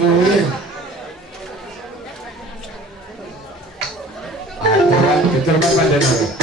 Nurin. Aturan diterima panjenengan.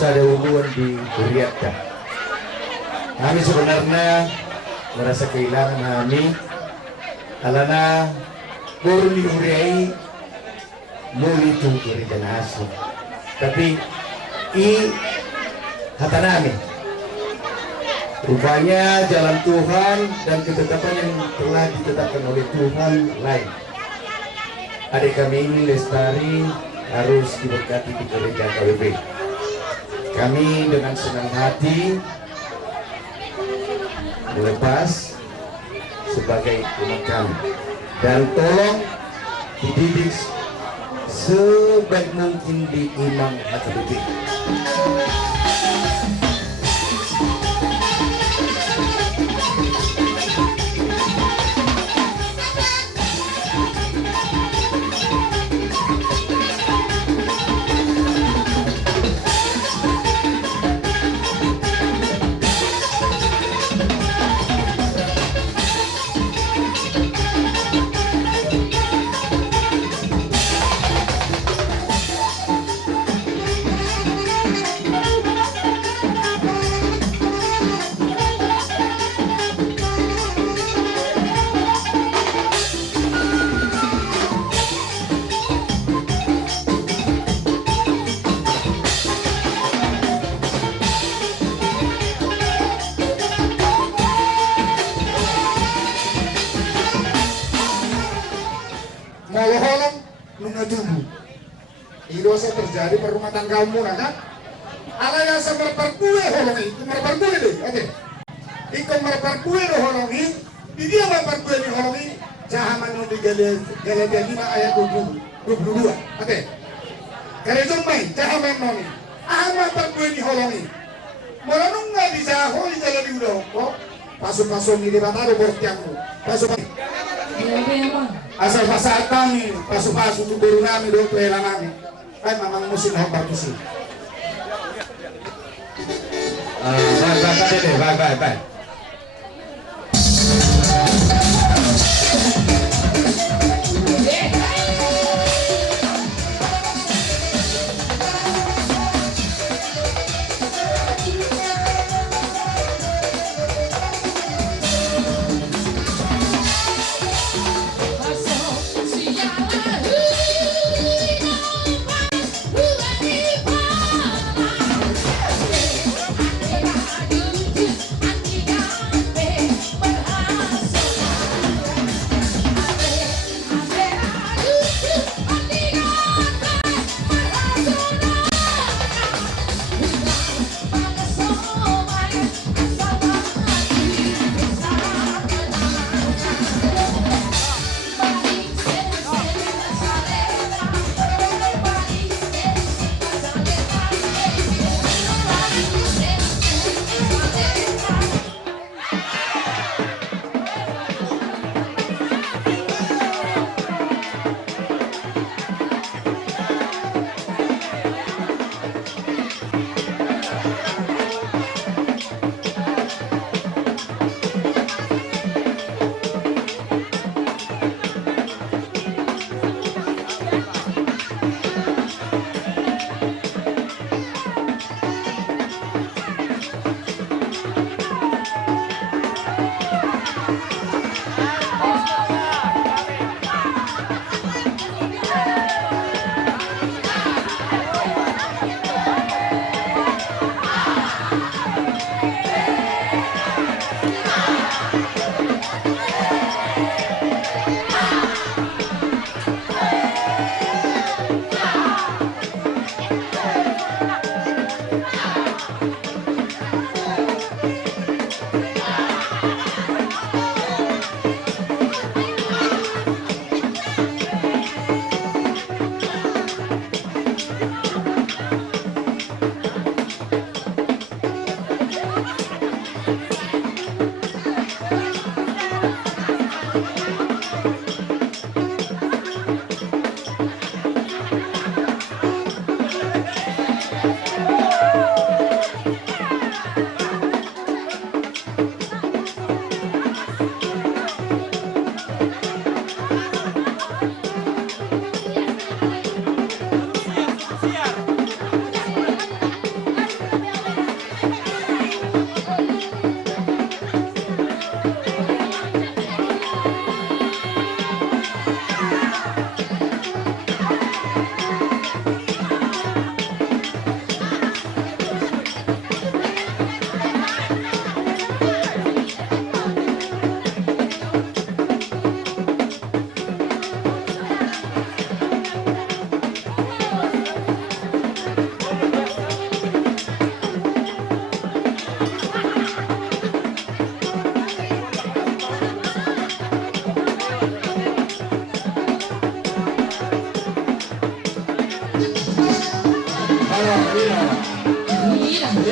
sada hubungan di Huriatta. Kami sebenarnya merasa kehilangan kami alana Borli Huriai muli tu gereja nasi. Tapi hatanami rupanya jalan Tuhan dan ketetapan yang telah ditetapkan oleh Tuhan lain. Adik kami ini Lestari harus diberkati di gereja KWB. Kami dengan senang hati melepas sebagai umat kami dan tolong dididik sebaik mungkin di imam HKBP. Moloholong nungadubu. Iro sa terjadi perumatan kamu kan? Alaya sa merparkue holongi, itu merparkue deh, oke. Iko merparkue holongi, di dia merparkue ni holongi, jahaman nu di Galatia 5 ayat 22, oke. Karena main jahaman noni, merparkue ni holongi. Mula nunga di jaho di jalan di udah, kok pasu-pasu ni di bataro bortiangmu, pasu. Asal pasatan nih, pasu-pasu itu baru nami do pela nami. Kan memang musim hamba musim. Bye. Antiga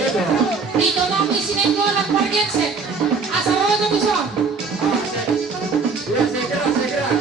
Dito na ang isinenggo ng pargetsi. Asa mo ito gusto? Segera.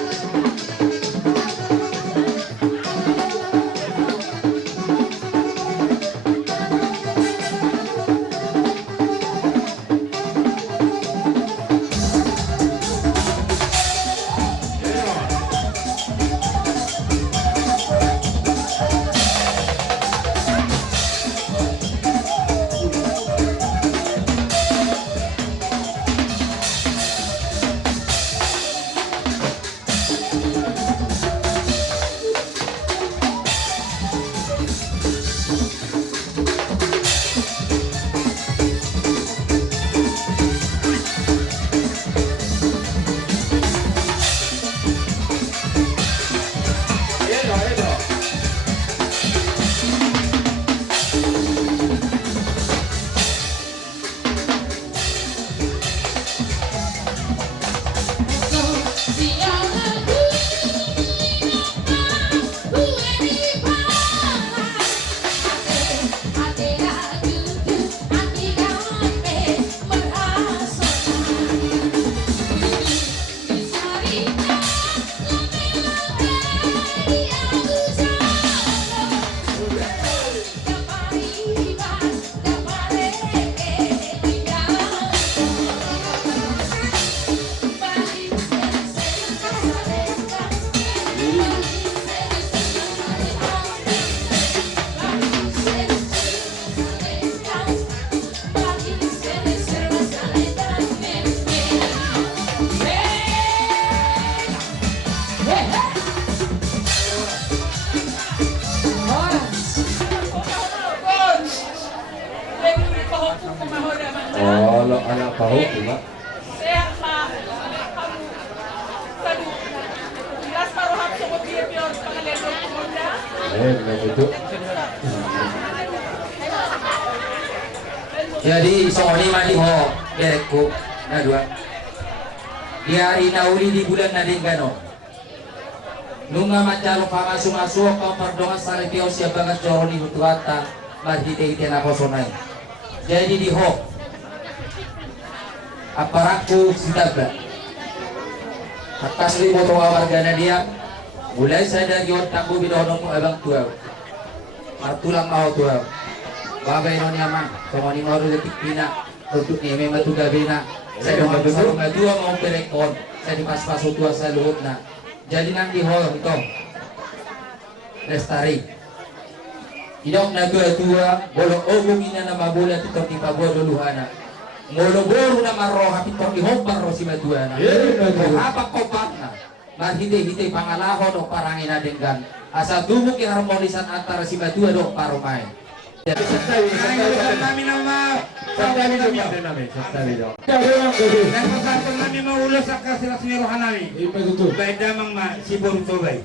Kalau anak tahu cuma Sehat pa. Salut. Las paruhap sa motivasyon pangalero ko na. begitu. Jadi soalnya mandi ho berekku nah dua. Dia inauli di bulan nadingano. Nunga macalo pamasu-masu kau perdonga sare pio siapa kan coroni hutuata marhite ite na kosonai. Jadi di ho aparaku sitabla. Atas limo toa wargana dia mulai sadar yon tabu bidono mu abang tua. Martulang mau tua. Babay no niyaman, kumani mo rin detik pina, untuk ni may matugabina. Saya dong dua mau perekon, saya dipas-pas tua sa luhut na. Jadi nanti ho ito lestari. Idok na tua bolo obong ina na mabulat ito di pagwa duluhana. Ngolo-boro na maroha pitong ihopar ro si maduana. Apa kopak na? Marhite-hite pangalahon o parangin na denggan. Asa dumuk yung harmonisan antara si madua do parumay. Kami nama dan pasal kami mau ulas akal silas nirohan nami. Baik damang ma si boruto bay.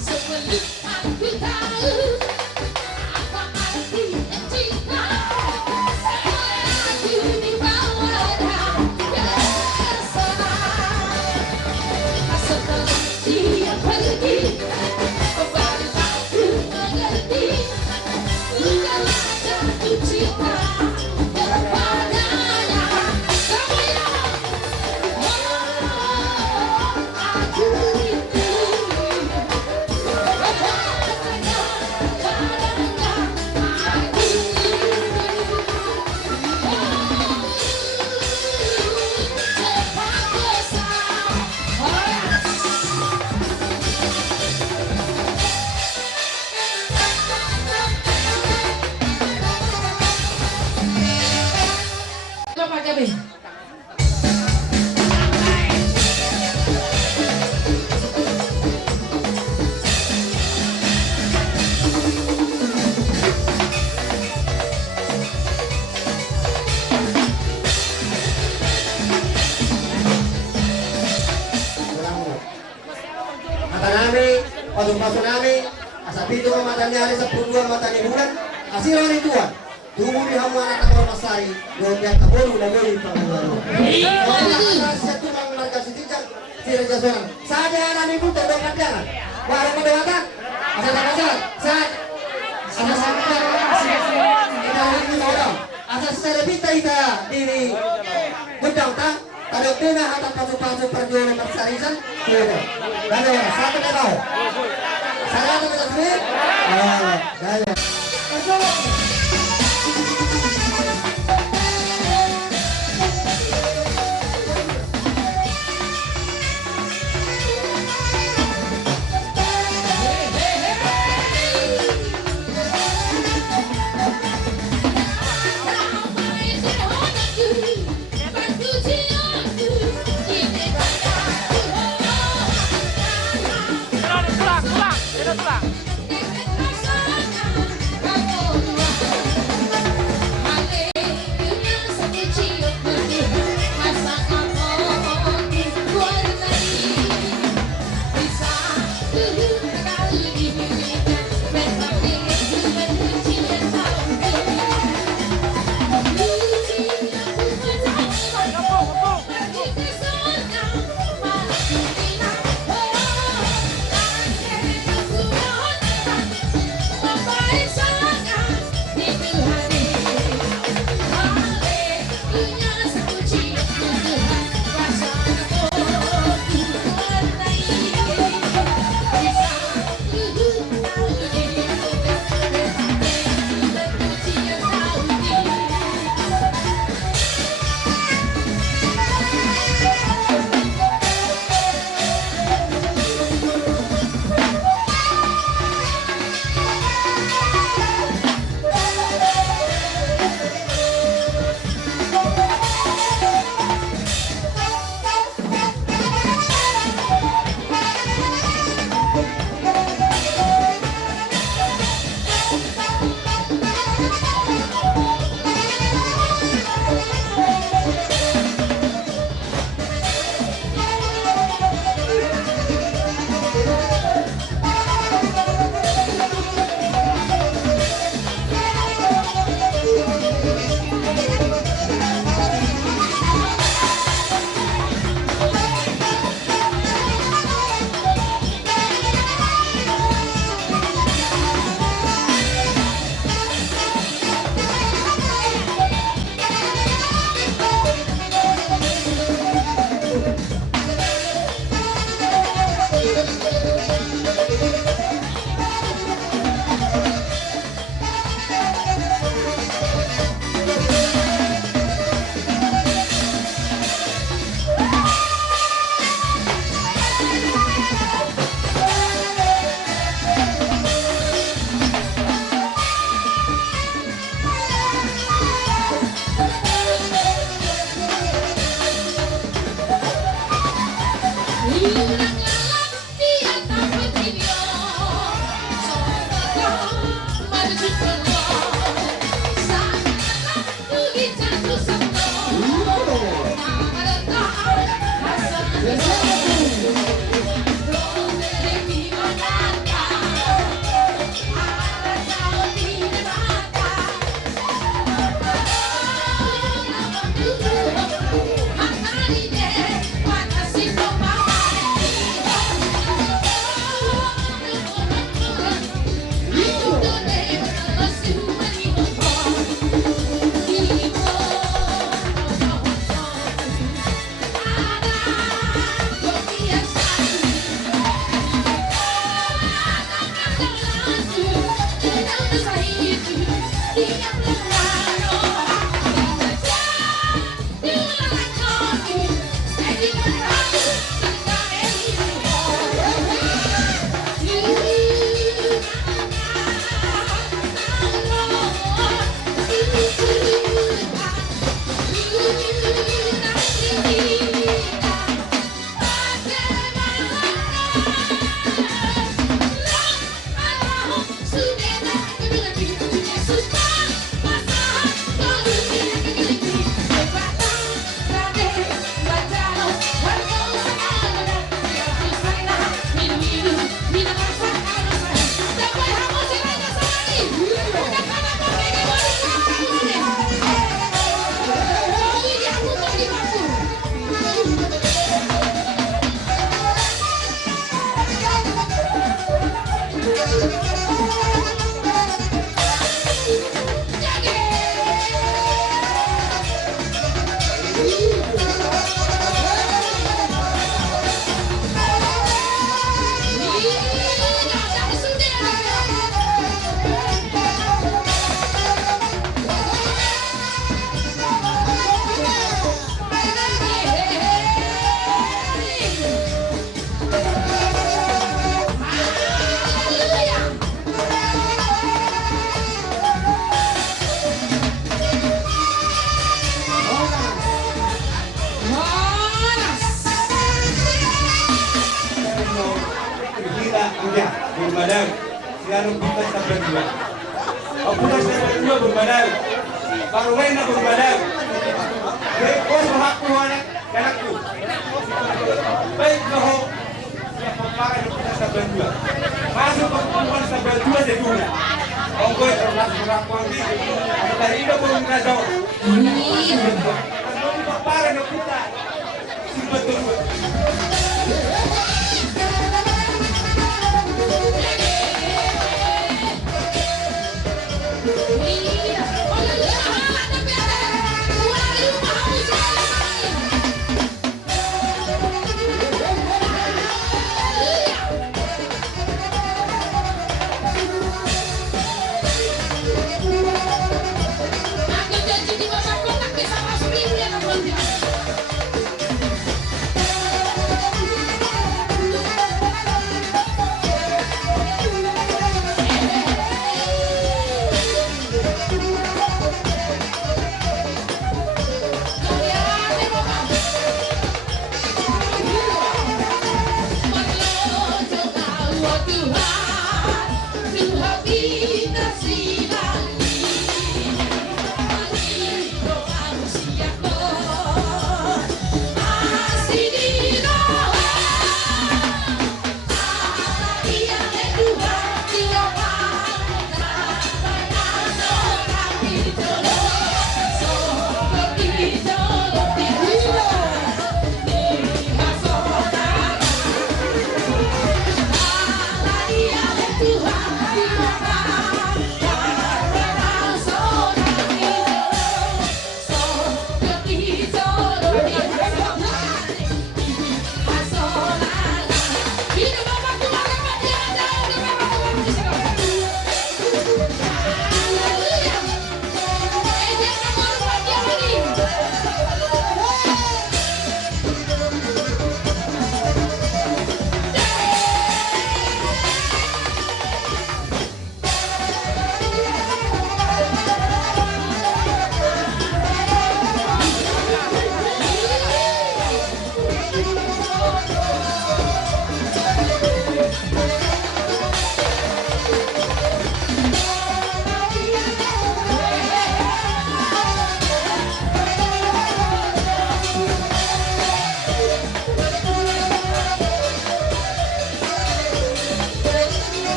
Sebelum aku tahu apa arti cinta, aku dibawa ke sana. Setelah dia pergi, baru aku mengerti segala jatuh cinta kepadanya. Semuanya, aku rindu. Pak Gabi. Mata nami, pasok-pasok nami, asa pito ka mata niya sa puluhan mata ni bulan, asira ni tuan. Tumuli hamu anak ng masay, doon niya kabulu na gawin pangulano. Wala sa tumang marga si Tijang, si Raja Sorang. Saan niya namin punta, doon ka diyan. Warang mo dawata, asa sa kasal, saan? Asa sa kasal, inawin mo daw. Asa sa sarabita ita, diri, gudang ta, talog din na hatang pasu-pasu perjuangan ng magsarisan, kaya. Dahil satu na daw. Sana ito ka sabi? Dahil. Udah, berbadang. Silakan kita tak berdua. Aku dah berdua berbadang. Baru main berbadang. Kau berhakku anak anakku. Baik kau. Pakai kita tak berdua. Masuk perempuan tak berdua di dunia. Ongkoi terlalu rapuan ini. Aku tadi itu belum kacau. Pakai kita. Betul. Tuhan,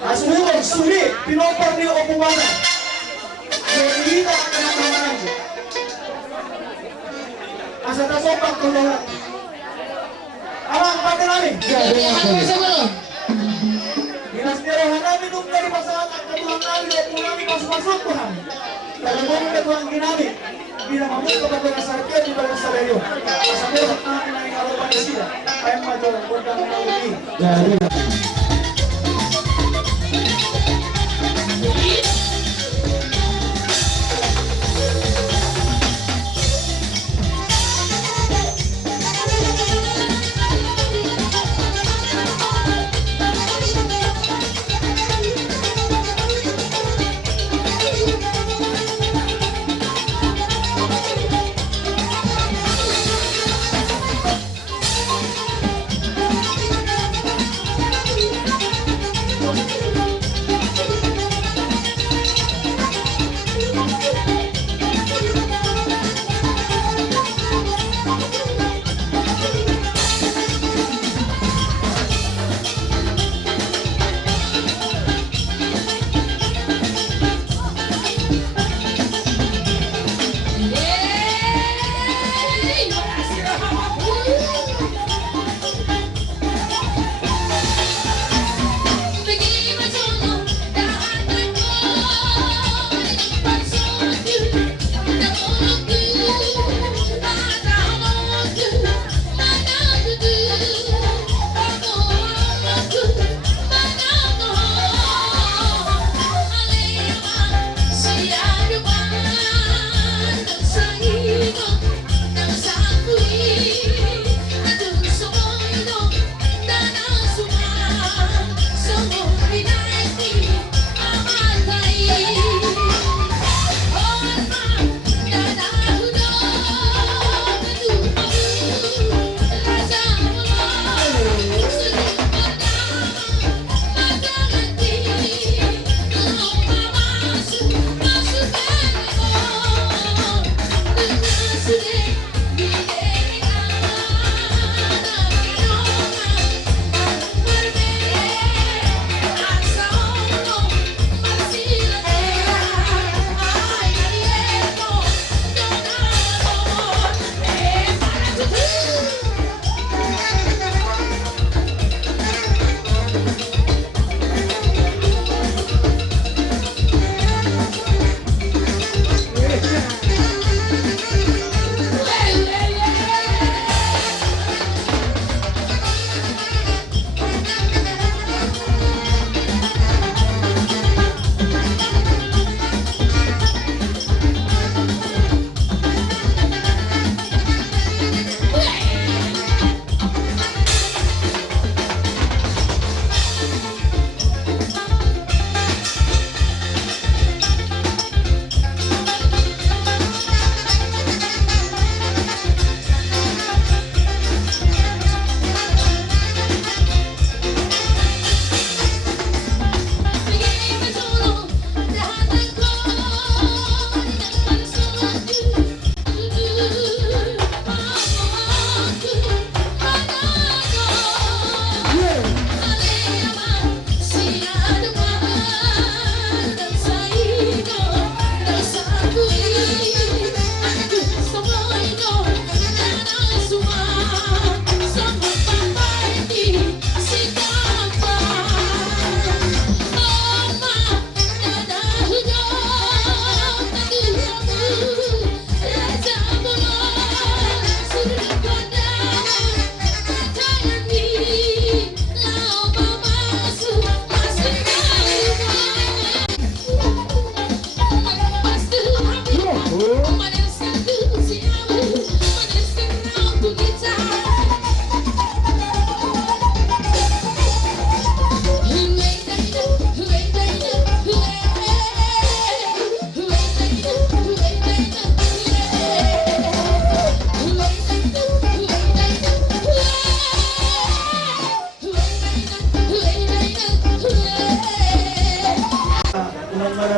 Asuhulog, suri, pinopar niyo o puwana. Hindi ka kanang asa tasopang tulungan. Alang pati namin. Ginastirahan namin nung dari pasahan at katulang namin at kung namin masuk ko namin. Talagang katulang ginamit. Binamamot ko pa ito na sarapya di ba sa rayo. Pasamulat namin ang ingalawan na sila. Ay madyo, kung kami na ulit.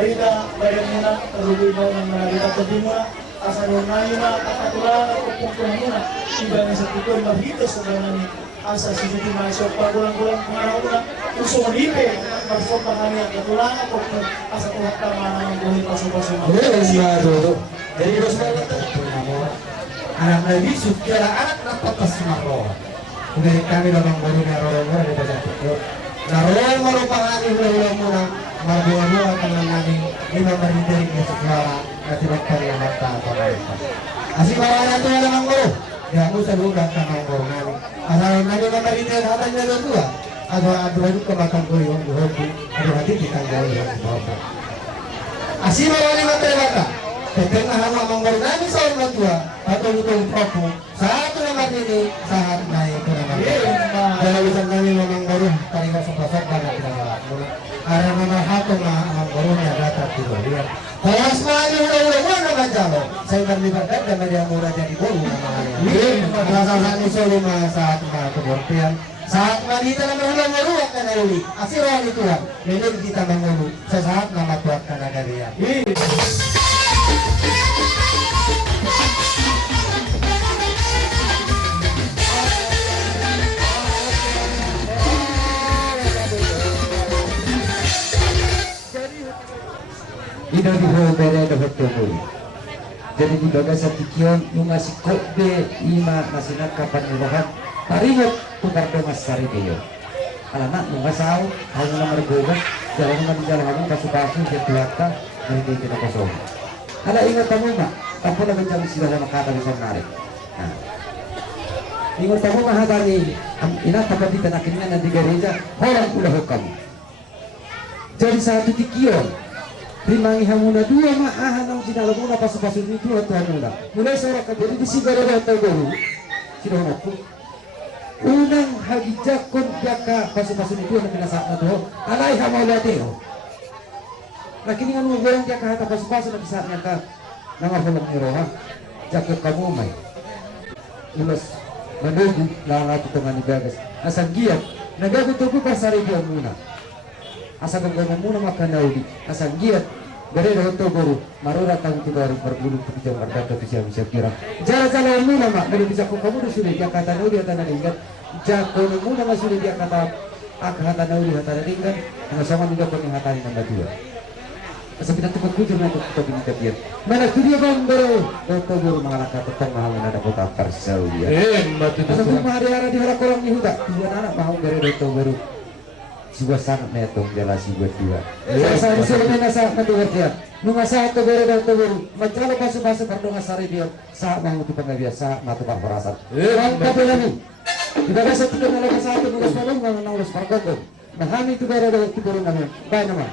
marida bayan muna terlebih dahulu marida tadi muna asal nani na kapatulan o pungkulan muna iba nga sa tiko mahito sa ganani asa sisi masuk pagulang-gulang pangarauna uso manipe marsok kami ang katulangan o asa tuhat tama ng buhay paso-paso Jadi bos banget anak Nabi sudah anak dapat semaro. Kemudian kami dalam baru naroro ada baca itu. Naroro baru pangani ulang muna marbuah tangan nani lima berdiri di sekolah nanti bakal yang mata apa mereka. Asik bawa itu ada mangoro. Ya usah bukan sama mangoro nani. Asal nani berdiri hatanya dua. Ada itu ke makan goyong goyong. Ada hati kita goyong bawa. Asik bawa lima terbata. Ketengah hama mangor nami sa orang tua atau utong propo satu nomor ini saat naik ke nomor kalau bisa nami mangor tadi masuk-masuk banget tidak ada nomor satu mangornya data tiga lihat kalau semuanya udah nama jalo saya berlibatkan dan media murah jadi bolu namanya saat ini saat kebortian saat kita nama mangor akan uli asiran itu lah ini kita mangor sesaat nama tuat karena dari ya Ina di bawah dapat tunggu. Jadi di bagas satikion yung ngasih kobe ima nasinak kapan ibahan taringot tukar domas sari deyo. Alanak nung ngasaw hanya nomor gogas jalan naman di jalan naman kasu-kasu di belakang hindi kita kosong. Ala ingat kamu mak, apa na bencana sila na makata sa narik. Ingat kamu mah hatani ina tapat di tanakin na di gereja orang ulah kamu. Jadi satu tikion Rimangi hamuna dua maahan ang sinalabuna pasu-pasu itu atau hamuna. Mulai saya jadi di sigara atau guru. Sudah aku. Unang hagijakon jaka pasu-pasu itu yang pinasa atau alai hamalateo. Lakini nga mo goreng jaka hata pasu-pasu na bisa nyata nangarholong ni roha. Jaka kamu may. Ulas manugu lalat ito nga ni Gagas. Asang giyak nagaguto ko pa sa region muna. Asa gagawin muna makanauli asang giat dari roto guru marura tahu tiga hari berbulu pijam berdata tu siapa bisa kira jalan muna mak dari bisa kamu sudah dia kata nauli hata nalingat jako muna mak sudah dia kata hata nauli hata nalingat dengan sama juga kau yang hata nambah dua asa kita tempat kujur nak kita binti dia mana studio bang baru roto guru mengalah kata tong mahal ada kota karsel dia asa pun hari-hari di hari korang Yehuda tujuan anak mahal dari roto guru siwa sangat netong jala siwa dua. Saya disuruh nasa kedua dia. Nunga sa to bere to buru. Macalo pasu-pasu kardo ngasari dia. Sa mau tu pengabiasa matu par perasaan. Tapi lagi. Tidak ada satu dengan lagi satu nulis malam nggak nulis parkour. Nah hani tu bere tu buru namanya. Baik nama.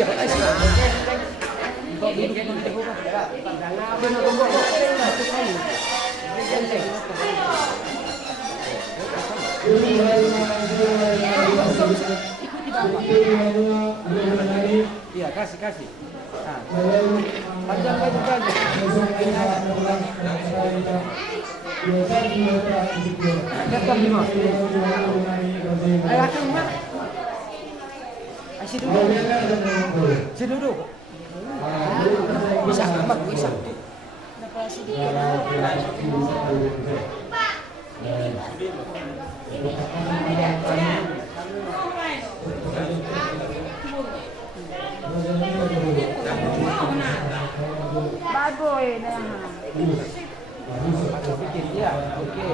Iya, kasih. Nah, panjang juga. Datang lima. Ayo akan mana? Asyik duduk. Si duduk. Bisa amat, bisa. Bagoy na yan. Ya, oke.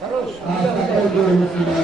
Terus